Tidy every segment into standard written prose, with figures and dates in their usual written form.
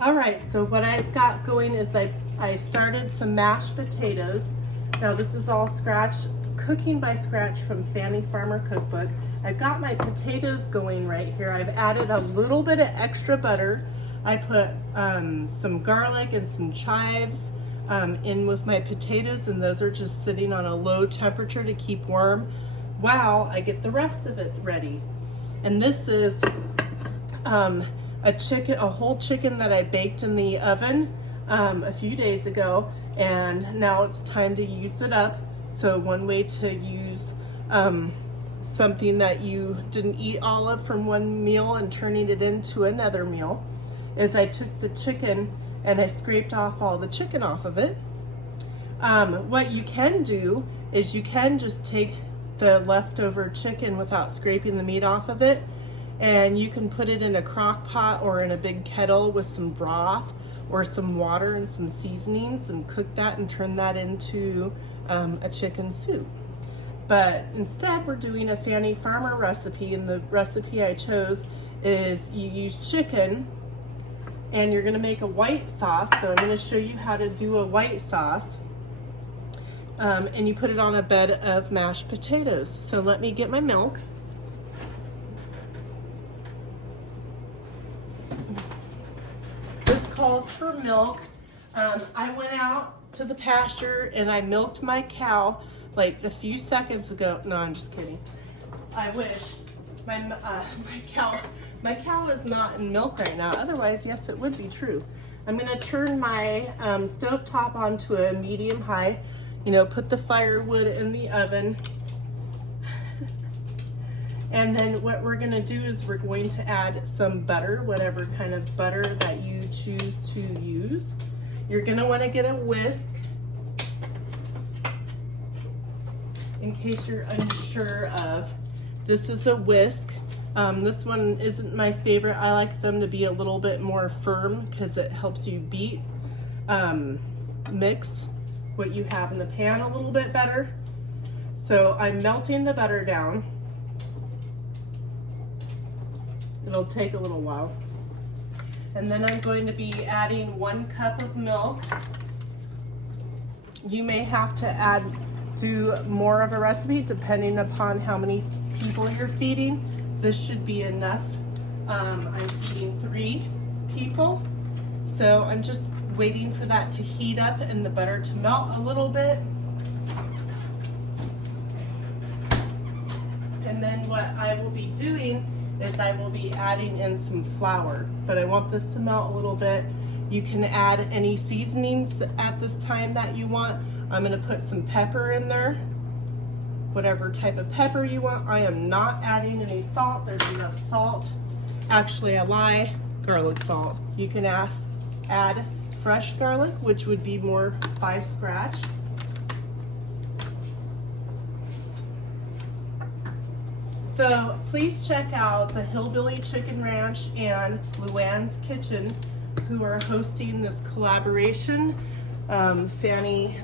All right, so what I've got going is I started some mashed potatoes. Now this is all cooking by scratch from Fannie Farmer cookbook. I've got my potatoes going right here. I've added a little bit of extra butter. I put some garlic and some chives in with my potatoes, and those are just sitting on a low temperature to keep warm while I get the rest of it ready. And this is a whole chicken that I baked in the oven a few days ago, and now it's time to use it up. So one way to use something that you didn't eat all of from one meal and turning it into another meal is I took the chicken and I scraped off all the chicken off of it. What you can do is you can just take the leftover chicken without scraping the meat off of it, and you can put it in a crock pot or in a big kettle with some broth or some water and some seasonings and cook that and turn that into a chicken soup. But instead we're doing a Fannie Farmer recipe, and the recipe I chose is you use chicken and you're gonna make a white sauce. So I'm gonna show you how to do a white sauce. And you put it on a bed of mashed potatoes. So let me get my milk. This calls for milk. I went out to the pasture and I milked my cow like a few seconds ago. No, I'm just kidding. I wish. My cow is not in milk right now. Otherwise, yes, it would be true. I'm gonna turn my stovetop onto a medium high. You know, put the firewood in the oven. And then what we're gonna do is we're going to add some butter, whatever kind of butter that you choose to use. You're gonna wanna get a whisk in case you're unsure of. This is a whisk. This one isn't my favorite. I like them to be a little bit more firm because it helps you mix what you have in the pan a little bit better. So I'm melting the butter down. It'll take a little while. And then I'm going to be adding 1 cup of milk. You may have to do more of a recipe depending upon how many people you're feeding. This should be enough. I'm feeding 3 people. So I'm just waiting for that to heat up and the butter to melt a little bit. And then what I will be doing is I will be adding in some flour, but I want this to melt a little bit. You can add any seasonings at this time that you want. I'm gonna put some pepper in there, whatever type of pepper you want. I am not adding any salt. There's enough salt. Actually, I lie, garlic salt. You can add fresh garlic, which would be more by scratch. So please check out the Hillbilly Chicken Ranch and Luann's Kitchen, who are hosting this collaboration. Fannie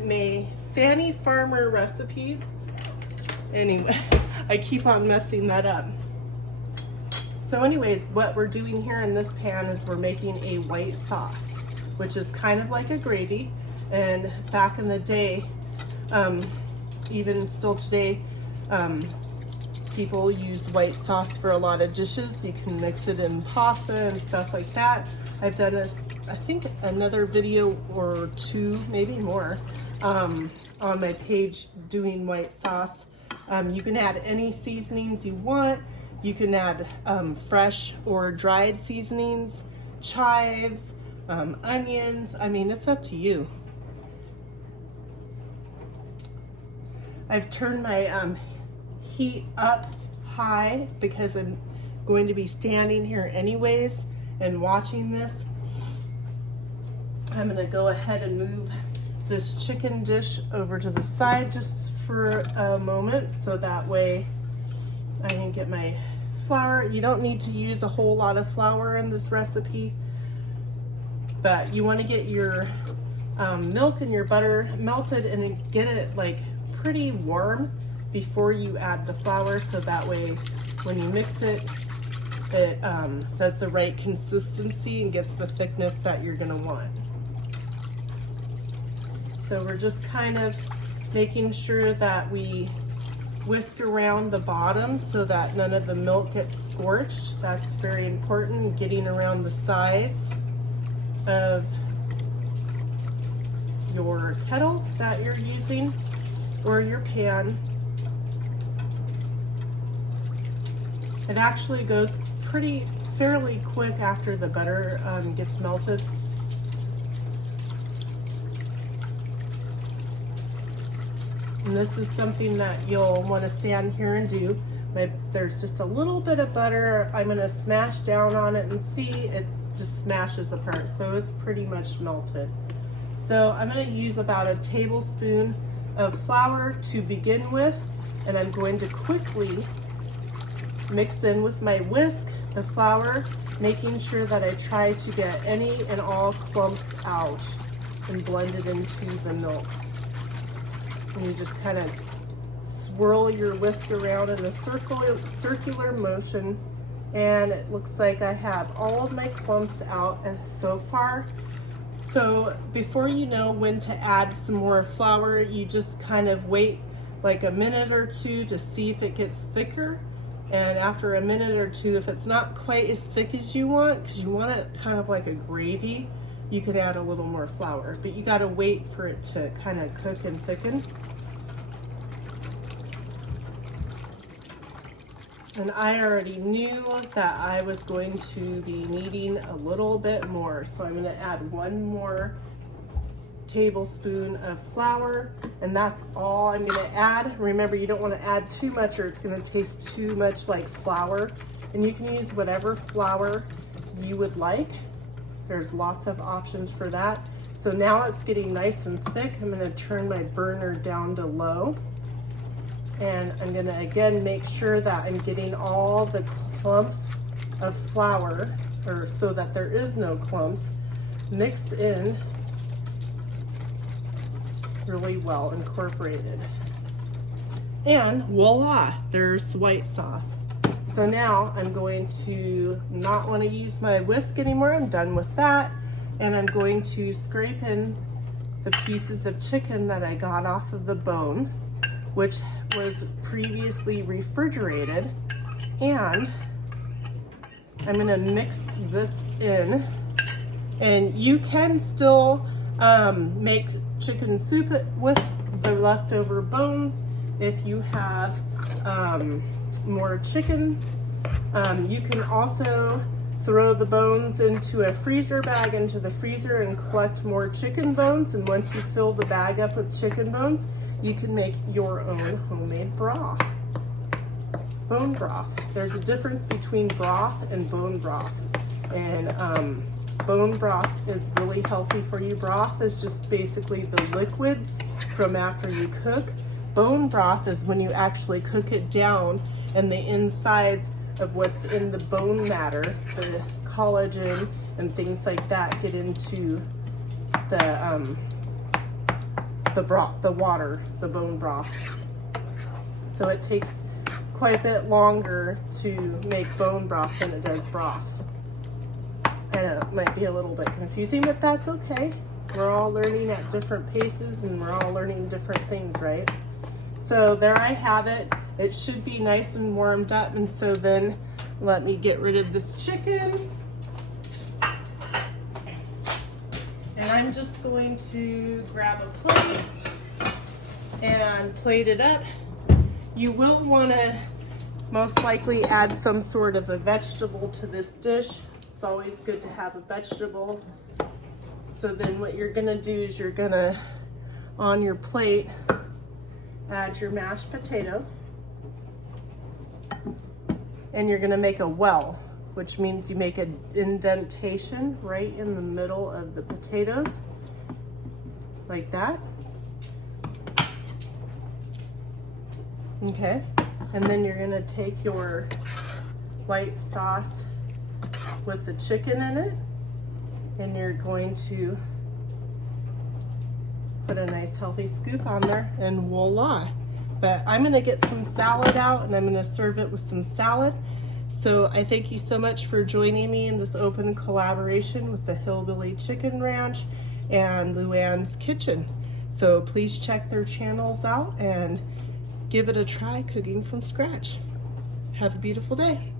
Farmer recipes. Anyway, I keep on messing that up. So anyways, what we're doing here in this pan is we're making a white sauce, which is kind of like a gravy. And back in the day, even still today, people use white sauce for a lot of dishes. You can mix it in pasta and stuff like that. I've done I think another video or 2, maybe more, on my page doing white sauce. You can add any seasonings you want. You can add fresh or dried seasonings, chives, onions. I mean, it's up to you. I've turned my heat up high because I'm going to be standing here anyways and watching this. I'm gonna go ahead and move this chicken dish over to the side just for a moment so that way I can get my flour. You don't need to use a whole lot of flour in this recipe, but you want to get your milk and your butter melted and get it like pretty warm before you add the flour, so that way when you mix it it does the right consistency and gets the thickness that you're gonna want. So we're just kind of making sure that we whisk around the bottom so that none of the milk gets scorched. That's very important, getting around the sides of your kettle that you're using or your pan. It actually goes fairly quick after the butter gets melted. And this is something that you'll want to stand here and do. There's just a little bit of butter. I'm going to smash down on it and see it just smashes apart. So it's pretty much melted. So I'm going to use about a tablespoon of flour to begin with. And I'm going to quickly mix in with my whisk the flour, making sure that I try to get any and all clumps out and blend it into the milk. And you just kind of swirl your whisk around in a circular motion, and it looks like I have all of my clumps out so far. So before you know when to add some more flour, you just kind of wait like a minute or two to see if it gets thicker. And after a minute or two, if it's not quite as thick as you want, because you want it kind of like a gravy, you can add a little more flour, but you gotta wait for it to kind of cook and thicken. And I already knew that I was going to be needing a little bit more, so I'm gonna add one more tablespoon of flour, and that's all I'm gonna add. Remember, you don't wanna add too much or it's gonna taste too much like flour. And you can use whatever flour you would like. There's lots of options for that. So now it's getting nice and thick. I'm gonna turn my burner down to low. And I'm gonna again make sure that I'm getting all the clumps of flour, or so that there is no clumps, mixed in really well, incorporated. And voila, there's white sauce. So now I'm going to not want to use my whisk anymore. I'm done with that. And I'm going to scrape in the pieces of chicken that I got off of the bone, which was previously refrigerated. And I'm gonna mix this in. And you can still make chicken soup with the leftover bones if you have more chicken. You can also throw the bones into a freezer bag into the freezer and collect more chicken bones, and once you fill the bag up with chicken bones, you can make your own homemade broth. Bone broth. There's a difference between broth and bone broth, and bone broth is really healthy for you. Broth is just basically the liquids from after you cook. Bone broth is when you actually cook it down and the insides of what's in the bone matter, the collagen and things like that, get into the broth, the water, the bone broth. So it takes quite a bit longer to make bone broth than it does broth. I know it might be a little bit confusing, but that's okay. We're all learning at different paces and we're all learning different things, right? So there I have it. It should be nice and warmed up, and so then let me get rid of this chicken. And I'm just going to grab a plate and plate it up. You will want to most likely add some sort of a vegetable to this dish. It's always good to have a vegetable. So then what you're gonna do is you're gonna, on your plate, add your mashed potato. And you're gonna make a well, which means you make an indentation right in the middle of the potatoes, like that. Okay, and then you're gonna take your white sauce with the chicken in it, and you're going to put a nice healthy scoop on there, and voila. But I'm gonna get some salad out and I'm gonna serve it with some salad. So I thank you so much for joining me in this open collaboration with the Hillbilly Chicken Ranch and Luann's Kitchen. So please check their channels out and give it a try cooking from scratch. Have a beautiful day.